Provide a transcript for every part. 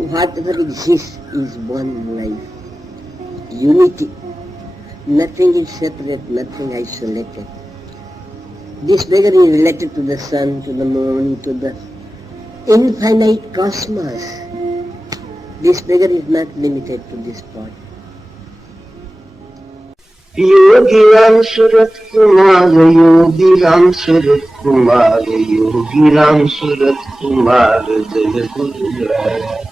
Whatever exists is one life. Unity. Nothing is separate, nothing isolated. This beggar is related to the sun, to the moon, to the infinite cosmos. This beggar is not limited to this spot. Yogi Ram Surat Kumar, Yogi Ram Surat Kumar, Yogi Ram Surat Kumar, Jai गुरुराय।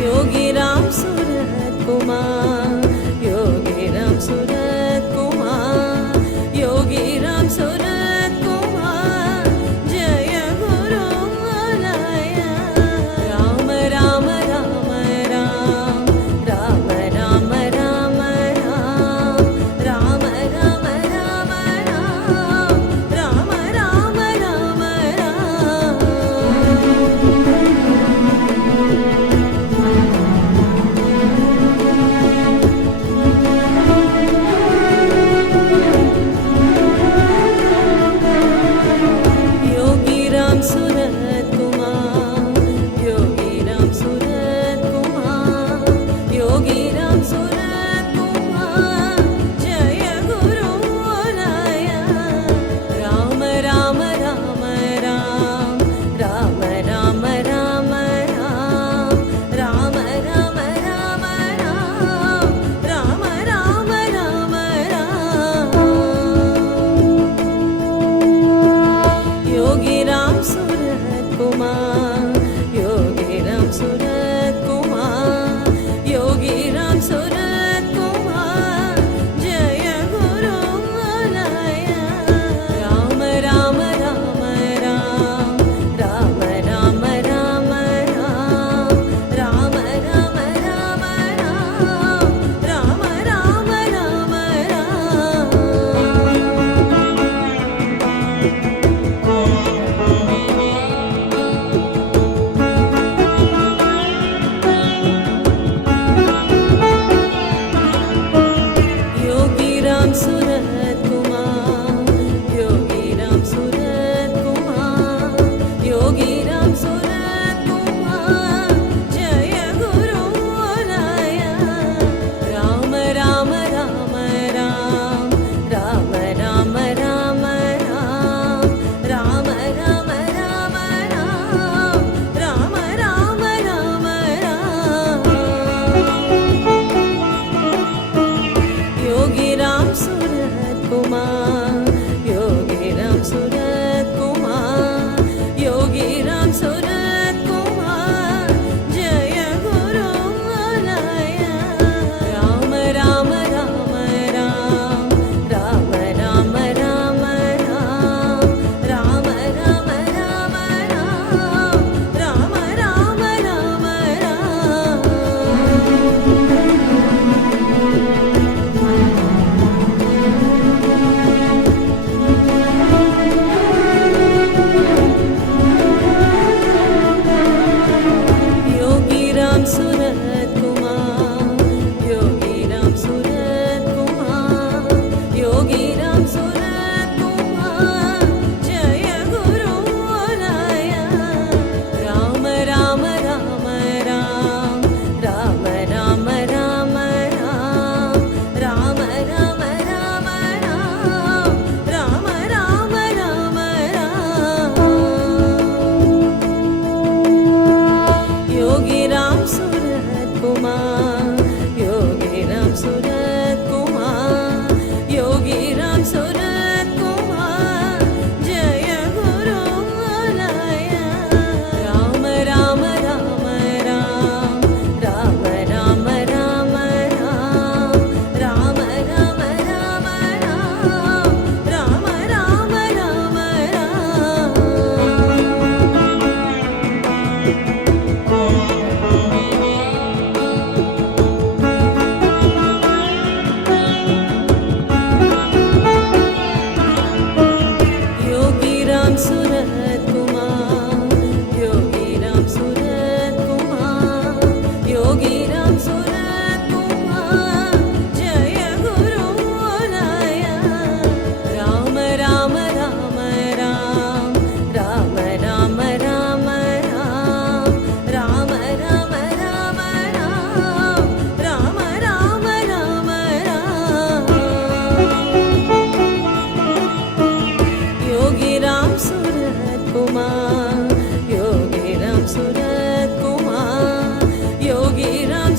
Yogi Ram Surat Kumar, Yogi Ram Surat Kumar, Yogi Ram Surat Kumar, Jai Guru Alaya. Ram Ram Ram Ram, Ram Ram Ram Ram, Ram Ram Ram Ram, Ram Ram Ram Yogi Ram Surat Kumar, Yogi Ram Surat Kumar, Yogi Ram Surat Kumar, Jai Guru Alaya. Ram Ram Ram Ram, Ram Ram Ram Ram, Ram Ram Ram Ram, Ram Ram Ram Yogi Ram Surat Kumar, Yogi Ram Surat Kumar, Yogi Ram Surat Kumar, Jai Guru Alaya. Ram Ram Ram Ram, Ram Ram Ram Ram, Ram Ram Ram Ram, Ram Ram Yogi Ram Surat Kumar, Yogi Ram Surat Kumar, Yogi Ram Surat Kumar, Jai Guru Alaya. Ram Ram Ram Ram, Ram Ram Ram Ram, Ram Ram Ram Ram, Ram Ram Ram Yogi Ram Surat Kumar, Yogi Ram Surat Kumar, Yogi Ram Surat Kumar, Jai Guru Alaya. Ram Ram Ram Ram, Ram Ram Ram Ram, Ram Ram Ram Ram, Ram Ram Ram Yogi Ram Surat Kumar, Yogi Ram Surat Kumar, Yogi Ram Surat Kumar, Jai Guru Alaya. Ram Ram Ram Ram, Ram Ram Ram Ram, Ram Ram Ram Ram, Ram Ram Ram Yogi Ram Surat Kumar, Yogi Ram Surat Kumar, Yogi Ram Surat Kumar, Jai Guru Alaya. Ram Ram Ram Ram, Ram Ram Ram Ram, Ram Ram Ram Ram, Ram Ram Ram Yogi Ram Surat Kumar, Yogi Ram Surat Kumar, Yogi Ram Surat Kumar, Jai Guru Alaya. Ram Ram Ram Ram, Ram Ram Ram Ram, Ram Ram Ram Ram, Ram Ram Ram Yogi Ram Surat Kumar, Yogi Ram Surat Kumar, Yogi Ram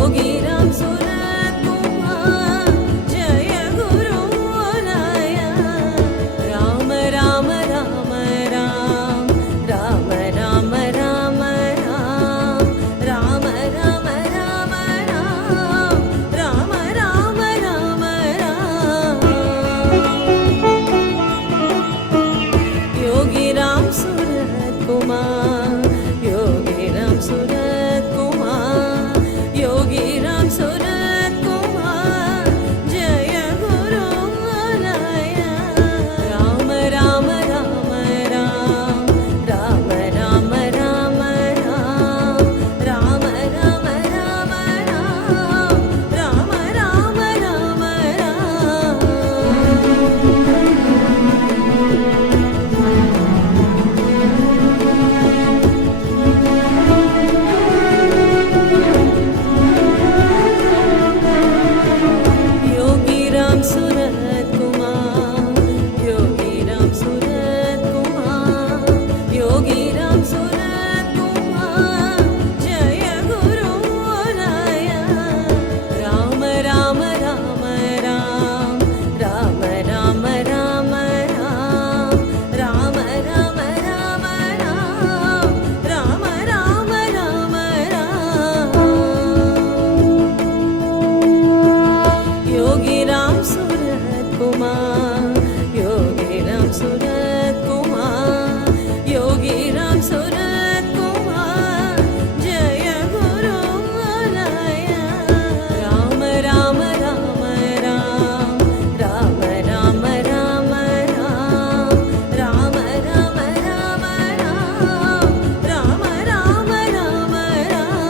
Yogi Ram Surat Kumar Jai Guru Raya Ram Ram Ram Ram Ram Ram Ram Ram Ram Ram Ram Ram Ram Ram Yogi Ram Surat Kumar Yogi Ram Surat Kumar Yogi Ram Surat Kumar Jai Guru Raya Ram Ram Ram Ram Ram Ram Ram Ram Ram Ram Ram Ram Ram Ram Ram Yogi Ram Surat Kumar Yogi Ram Surat Kumar Yogi Ram Surat Kumar Jai Guru Raya Ram Ram Ram Ram Ram Ram Ram Ram Ram Ram Ram Ram Ram Ram Yogi Ram Surat Kumar Yogi Ram Surat Kumar Yogi Ram Surat Kumar Jai Guru Raya Ram Ram Ram Ram Ram Ram Ram Ram Ram Ram Ram Ram Ram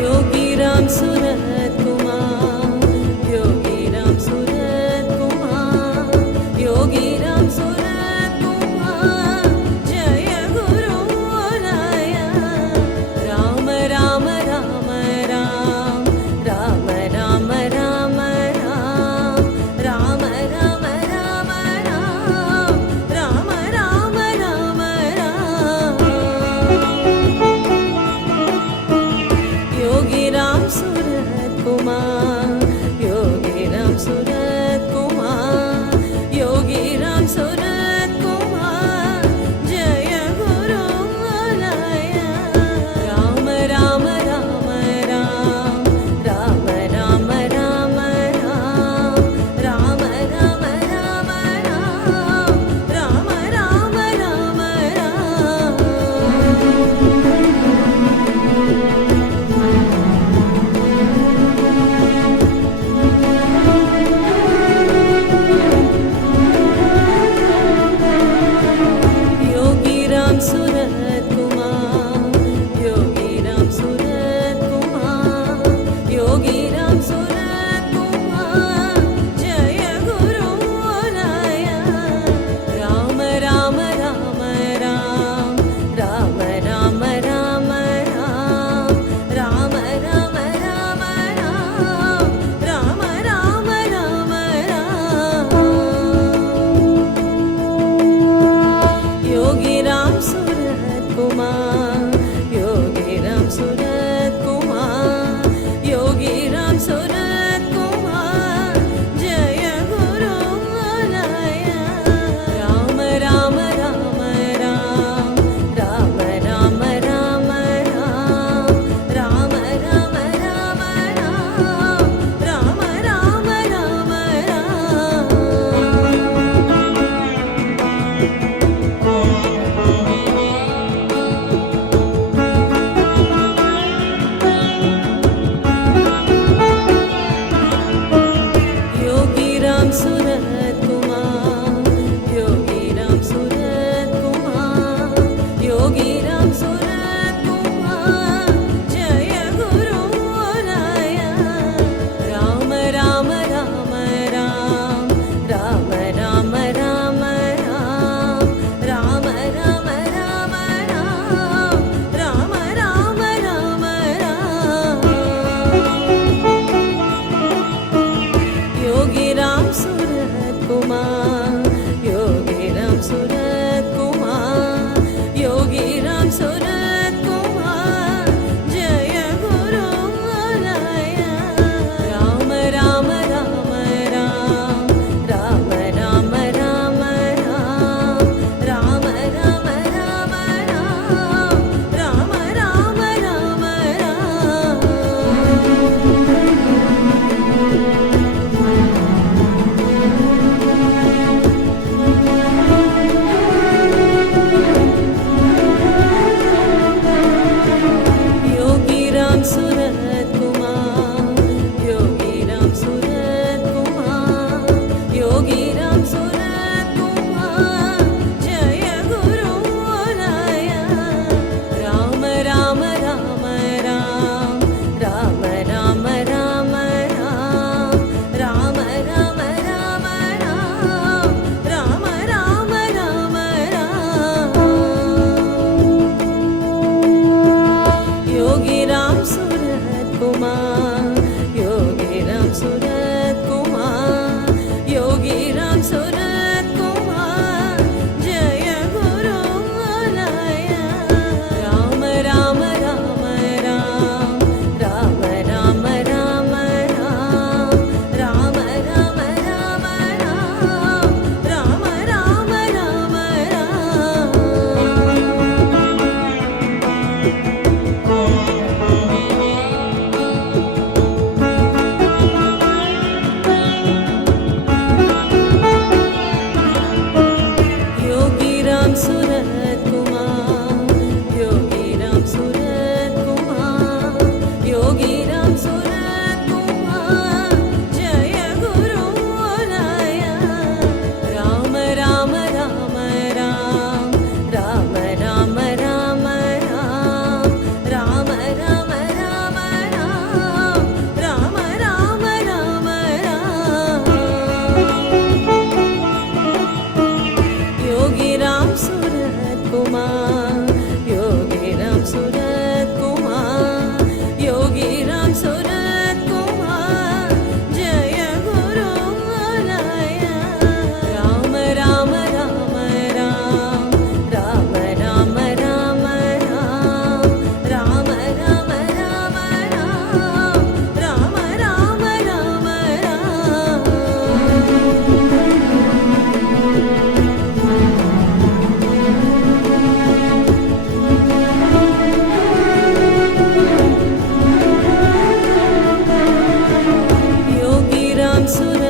Yogi Ram Surat Kumar Yogi Ram Surat Kumar Yogi Ram Surat Kumar Jai Guru Raya Ram Ram Ram Ram Ram Ram Ram Ram Ram Ram Ram Ram Ram Ram Yogi Ram Surat Kumar Yogi Ram Surat Kumar Yogi Ram Surat Kumar Jai Guru Raya Ram Ram Ram Ram Ram Ram Ram Ram Ram Ram Ram Ram Ram Ram Yogi Ram Surat Kumar Yogi Ram Surat Kumar Yogi Ram Surat Kumar Jai Guru Raya Ram Ram Ram Ram Ram Ram Ram Ram Ram Ram Ram Ram Ram Ram Yogi Ram Surat Kumar Yogi Ram Surat Kumar Yogi Ram Surat Ram Surat